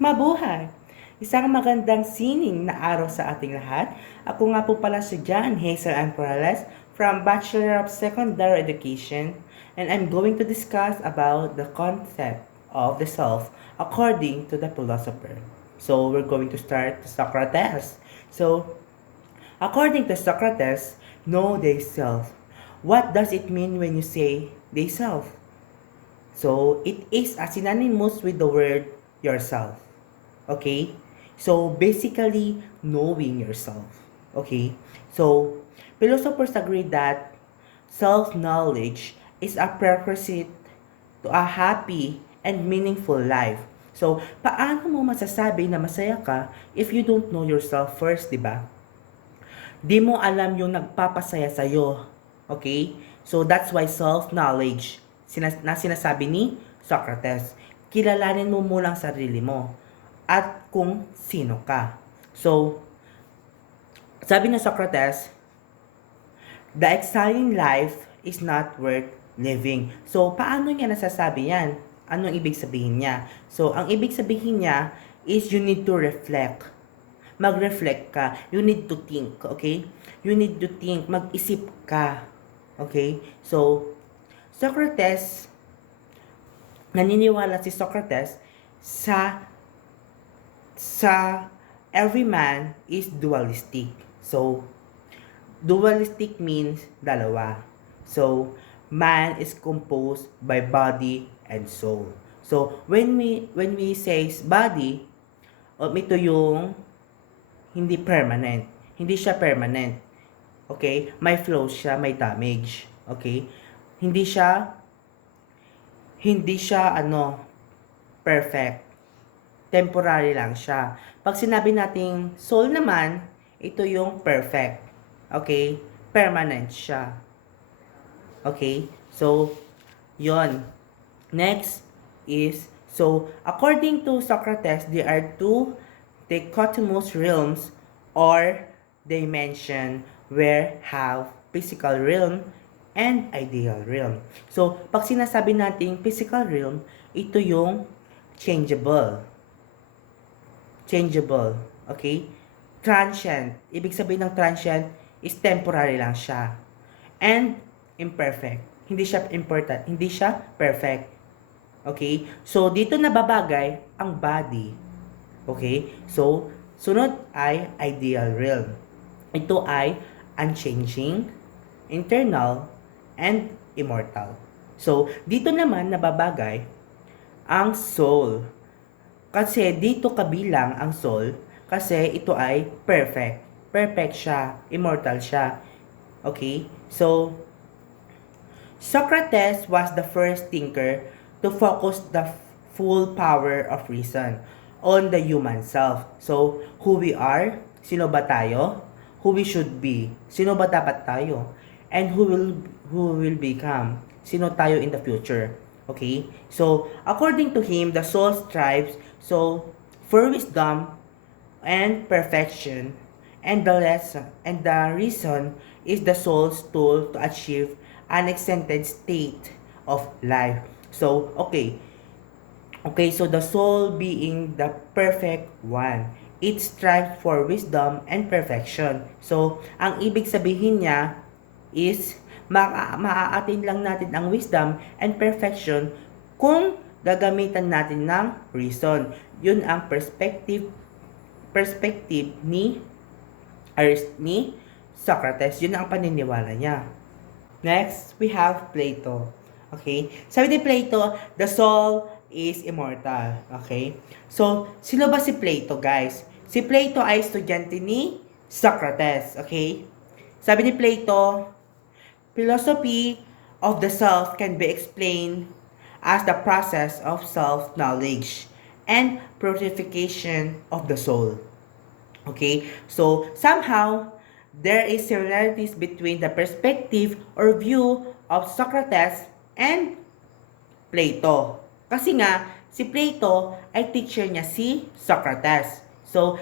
Mabuhay! Isang magandang sining na araw sa ating lahat. Ako nga po pala si John Hazel Ann Corrales from Bachelor of Secondary Education, and I'm going to discuss about the concept of the self according to the philosopher. So we're going to start with Socrates. So according to Socrates, know thyself. What does it mean when you say thyself? So it is a synonymous with the word yourself. Okay? So, basically, knowing yourself. Okay? So, philosophers agree that self-knowledge is a prerequisite to a happy and meaningful life. So, paano mo masasabi na masaya ka if you don't know yourself first, di ba? Di mo alam yung nagpapasaya sa'yo. Okay? So, that's why self-knowledge na sinasabi ni Socrates. Kilalanin mo muna ang sarili mo at kung sino ka. So, sabi ng Socrates, the exciting life is not worth living. So, paano niya nasasabi yan? Anong ibig sabihin niya? So, ang ibig sabihin niya is you need to reflect. Mag-reflect ka. You need to think, okay? You need to think. Mag-isip ka. Okay? So, naniniwala si Socrates sa every man is dualistic. So, dualistic means dalawa. So, man is composed by body and soul. So, when we say body, ito yung hindi permanent. Hindi siya permanent. Okay? May flow siya, may damage. Okay? Hindi siya perfect. Temporary lang siya. Pag sinabi nating soul naman, ito yung perfect. Okay? Permanent siya. Okay? So, yon. Next is, so, according to Socrates, there are two dichotomous realms or dimension where have physical realm and ideal realm. So, pag sinasabi nating physical realm, ito yung changeable. Okay? Transient. Ibig sabihin ng transient is temporary lang siya. And imperfect. Hindi siya important. Hindi siya perfect. Okay? So, dito nababagay ang body. Okay? So, sunod ay ideal realm. Ito ay unchanging, internal, and immortal. So, dito naman nababagay ang soul. Kasi dito kabilang ang soul kasi ito ay perfect. Perfect siya. Immortal siya. Okay? So, Socrates was the first thinker to focus the full power of reason on the human self. So, who we are, sino ba tayo, who we should be, sino ba dapat tayo, and who will become, sino tayo in the future. Okay? So, according to him, the soul strives for wisdom and perfection, and the reason is the soul's tool to achieve an extended state of life. So, okay, so the soul being the perfect one, it strives for wisdom and perfection. So, ang ibig sabihin niya is maa-attain lang natin ang wisdom and perfection kung gagamitan natin ng reason. Yun ang perspective ni Socrates. Yun ang paniniwala niya. Next, we have Plato. Okay? Sabi ni Plato, the soul is immortal. Okay? So, sino ba si Plato, guys? Si Plato ay estudyante ni Socrates. Okay? Sabi ni Plato, philosophy of the self can be explained as the process of self-knowledge and purification of the soul. Okay? So, somehow, there is similarities between the perspective or view of Socrates and Plato. Kasi nga, si Plato ay teacher niya si Socrates. So,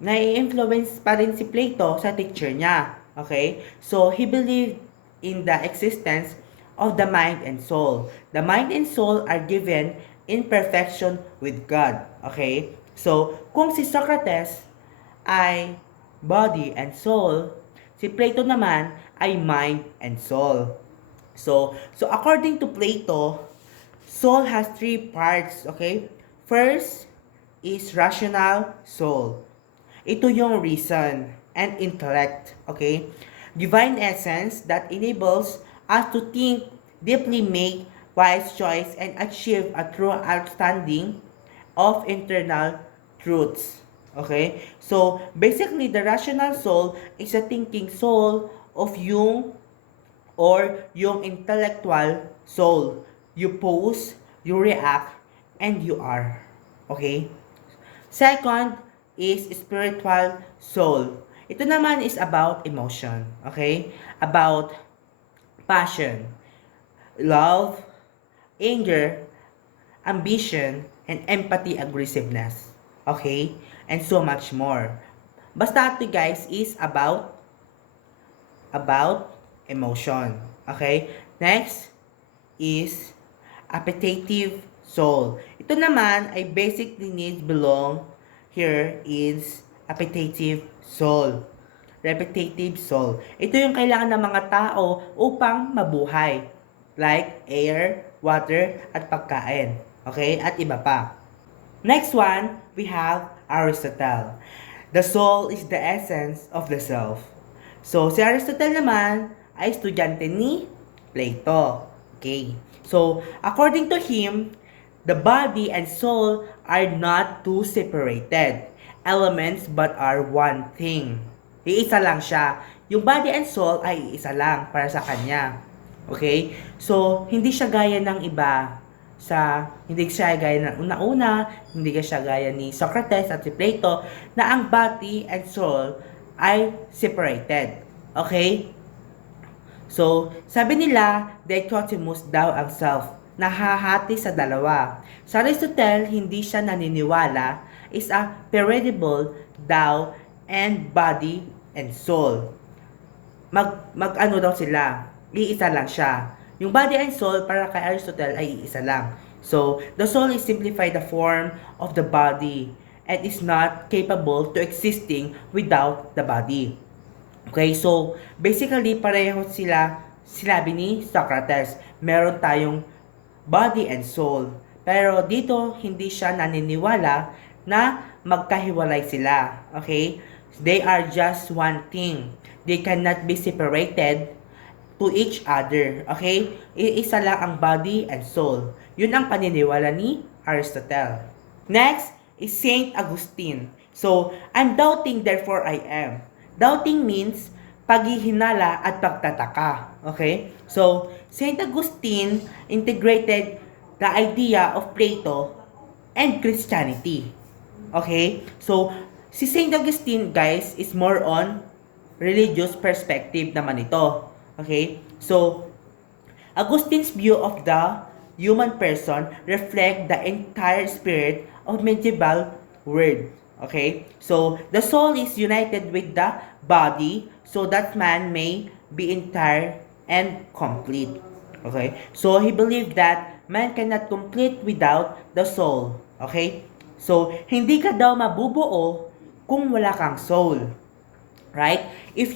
nai-influence pa rin si Plato sa teacher niya. Okay? So, he believed in the existence of the mind and soul. The mind and soul are given in perfection with God. Okay? So, kung si Socrates ay body and soul, si Plato naman ay mind and soul. So according to Plato, soul has three parts, okay? First is rational soul. Ito yung reason and intellect, okay? Divine essence that enables us to think, deeply make wise choice, and achieve a true understanding of internal truths. Okay? So, basically, the rational soul is a thinking soul of yung or yung intellectual soul. You pose, you react, and you are. Okay? Second is spiritual soul. Ito naman is about emotion. Okay? About passion, love, anger, ambition, and empathy, aggressiveness. Okay? And so much more. Basta ito guys is about emotion. Okay? Next is appetitive soul. Ito naman ay basically needs belong here is appetitive soul. Repetitive soul. Ito yung kailangan ng mga tao upang mabuhay. Like air, water, at pagkain. Okay? At iba pa. Next one, we have Aristotle. The soul is the essence of the self. So, si Aristotle naman ay estudyante ni Plato. Okay. So, according to him, the body and soul are not two separated elements but are one thing. Iisa lang siya. Yung body and soul ay iisa lang para sa kanya. Okay? So, hindi siya gaya ng iba hindi siya gaya ng una-una, hindi siya gaya ni Socrates at si Plato na ang body and soul ay separated. Okay? So, sabi nila, dichotomous daw ang self, nahahati sa dalawa. Sa Aristotle, hindi siya naniniwala is a periodible daw and body and soul. Mag-ano daw sila, iisa lang siya. Yung body and soul para kay Aristotle ay iisa lang. So, the soul is simply the form of the body and is not capable to existing without the body. Okay, so basically pareho sila sinabi ni Socrates. Meron tayong body and soul. Pero dito hindi siya naniniwala na magkahiwalay sila. Okay? They are just one thing. They cannot be separated to each other. Okay? Iisa lang ang body and soul. Yun ang paniniwala ni Aristotle. Next is Saint Augustine. So, I'm doubting, therefore I am. Doubting means paghihinala at pagtataka. Okay? So, Saint Augustine integrated the idea of Plato and Christianity. Okay? So, si Saint Augustine, guys, is more on religious perspective naman ito. Okay? So, Augustine's view of the human person reflect the entire spirit of medieval world. Okay? So, the soul is united with the body so that man may be entire and complete. Okay? So, he believed that man cannot complete without the soul. Okay? So, hindi ka daw mabubuo kung wala kang soul. Right? If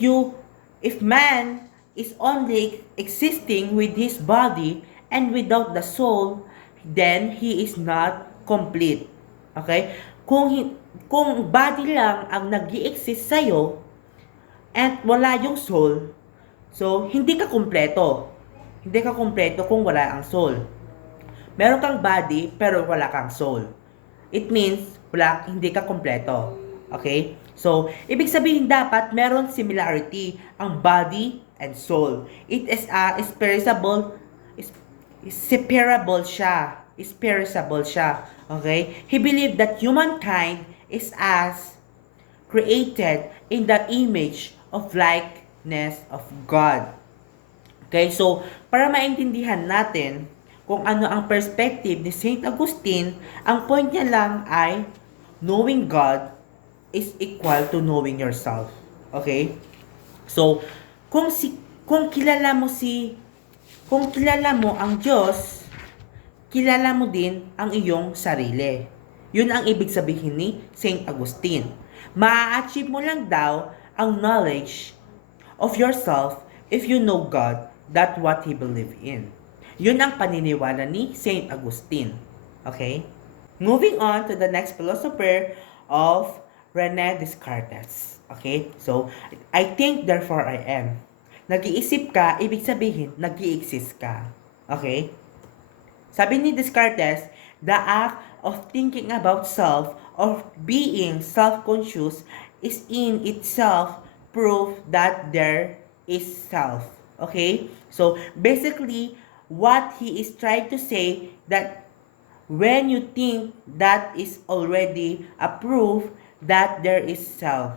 man is only existing with his body and without the soul, then he is not complete. Okay? Kung body lang ang nag-i-exist sa'yo at wala yung soul, so hindi ka kumpleto. Hindi ka kumpleto kung wala ang soul. Meron kang body pero wala kang soul. It means hindi ka kumpleto. Okay? So, ibig sabihin dapat meron similarity ang body and soul. It is separable siya. Okay? He believed that humankind is as created in the image of likeness of God. Okay? So, para maintindihan natin kung ano ang perspective ni Saint Augustine, ang point niya lang ay knowing God is equal to knowing yourself. Okay? So, kung kilala mo si Kung kilala mo ang Diyos, kilala mo din ang iyong sarili. Yun ang ibig sabihin ni Saint Augustine. Ma-achieve mo lang daw ang knowledge of yourself if you know God, that what He believed in. Yun ang paniniwala ni Saint Augustine. Okay? Moving on to the next philosopher of René Descartes. Okay? So, I think, therefore I am. Nag-iisip ka, ibig sabihin, nag-i-exist ka. Okay? Sabi ni Descartes, the act of thinking about self or being self-conscious is in itself proof that there is self. Okay? So, basically, what he is trying to say that when you think, that is already a proof that there is self.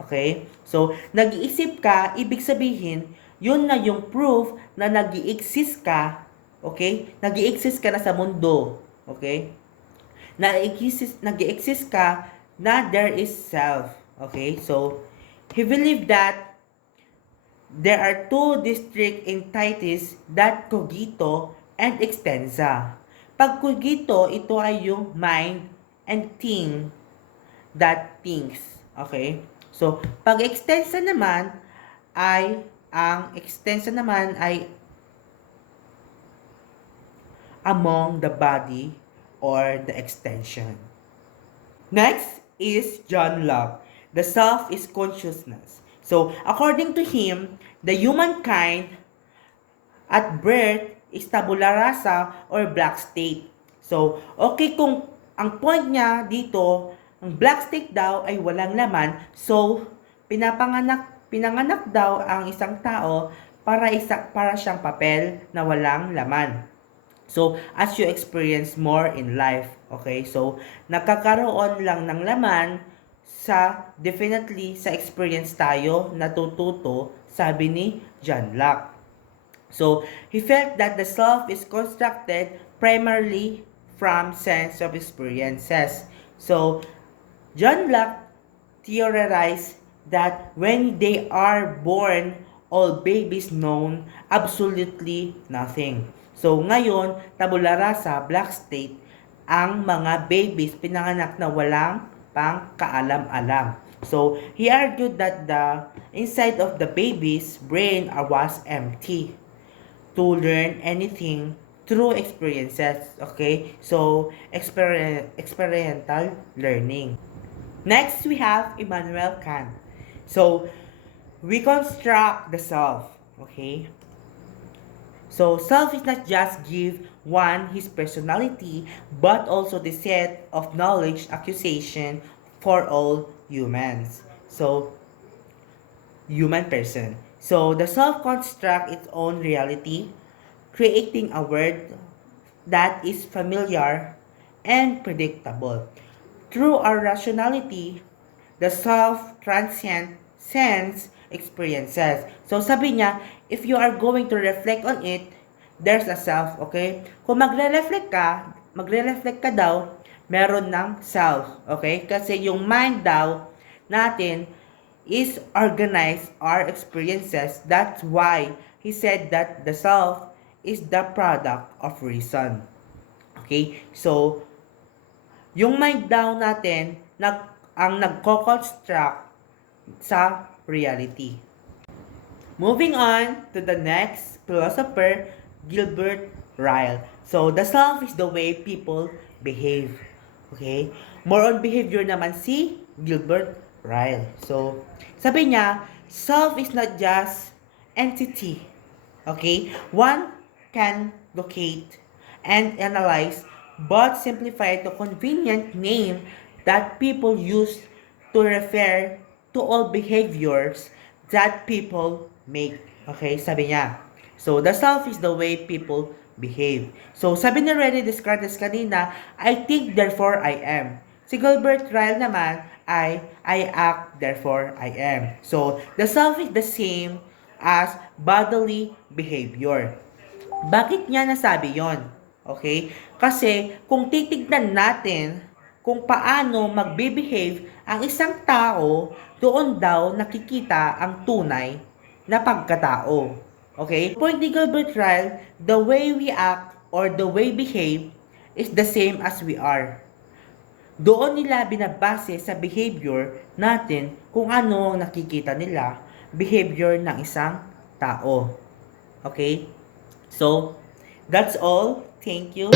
Okay? So, nag-iisip ka, ibig sabihin, yun na yung proof na nag-i-exist ka. Okay? Nag-i-exist ka na sa mundo. Okay? Nag-i-exist ka na there is self. Okay? So, he believed that there are two distinct entities, that cogito and extensa. Pag cogito, ito ay yung mind and thing that thinks. Okay? So, pag extensa naman ay among the body or the extension. Next is John Locke. The self is consciousness. So, according to him, the humankind at birth is tabula rasa or black state. So, okay kung ang point niya dito, ang black state daw ay walang laman. So, pinanganak daw ang isang tao para siyang papel na walang laman. So, as you experience more in life, okay? So, nakakaroon lang ng laman definitely sa experience tayo natututo, sabi ni John Locke. So, he felt that the self is constructed primarily from sense of experiences. So, John Locke theorized that when they are born, all babies know absolutely nothing. So, ngayon, tabula rasa, black state, ang mga babies pinanganak na walang pang kaalam-alam. So, he argued that the inside of the baby's brain was empty to learn anything through experiences. Okay? So, experiential learning. Next, we have Immanuel Kant. So, we construct the self. Okay? So, self is not just give one his personality, but also the set of knowledge accusation for all humans. So, human person. So, the self construct its own reality, creating a world that is familiar and predictable. Through our rationality, the self transcends sense experiences. So, sabi niya, if you are going to reflect on it, there's a self, okay? Kung magre-reflect ka daw, meron ng self, okay? Kasi yung mind daw natin is organize our experiences. That's why he said that the self is the product of reason. Okay? So, yung mind daw natin ang nagko-construct sa reality. Moving on to the next philosopher, Gilbert Ryle. So, the self is the way people behave. Okay? More on behavior naman si Gilbert Ryle. So, sabi niya, self is not just entity. Okay? One can locate and analyze but simplify to convenient name that people use to refer to all behaviors that people make. Okay, sabi niya. So, the self is the way people behave. So, sabi ni René Descartes kanina, I think, therefore I am. Si Gilbert Ryle naman ay I act, therefore I am. So, the self is the same as bodily behavior. Bakit niya nasabi yon? Okay? Kasi, kung titignan natin kung paano magbe-behave ang isang tao, doon daw nakikita ang tunay na pagkatao. Okay? Point legal betrayal, the way we act or the way we behave is the same as we are. Doon nila binabase sa behavior natin kung ano ang nakikita nila, behavior ng isang tao. Okay? So, that's all. Thank you.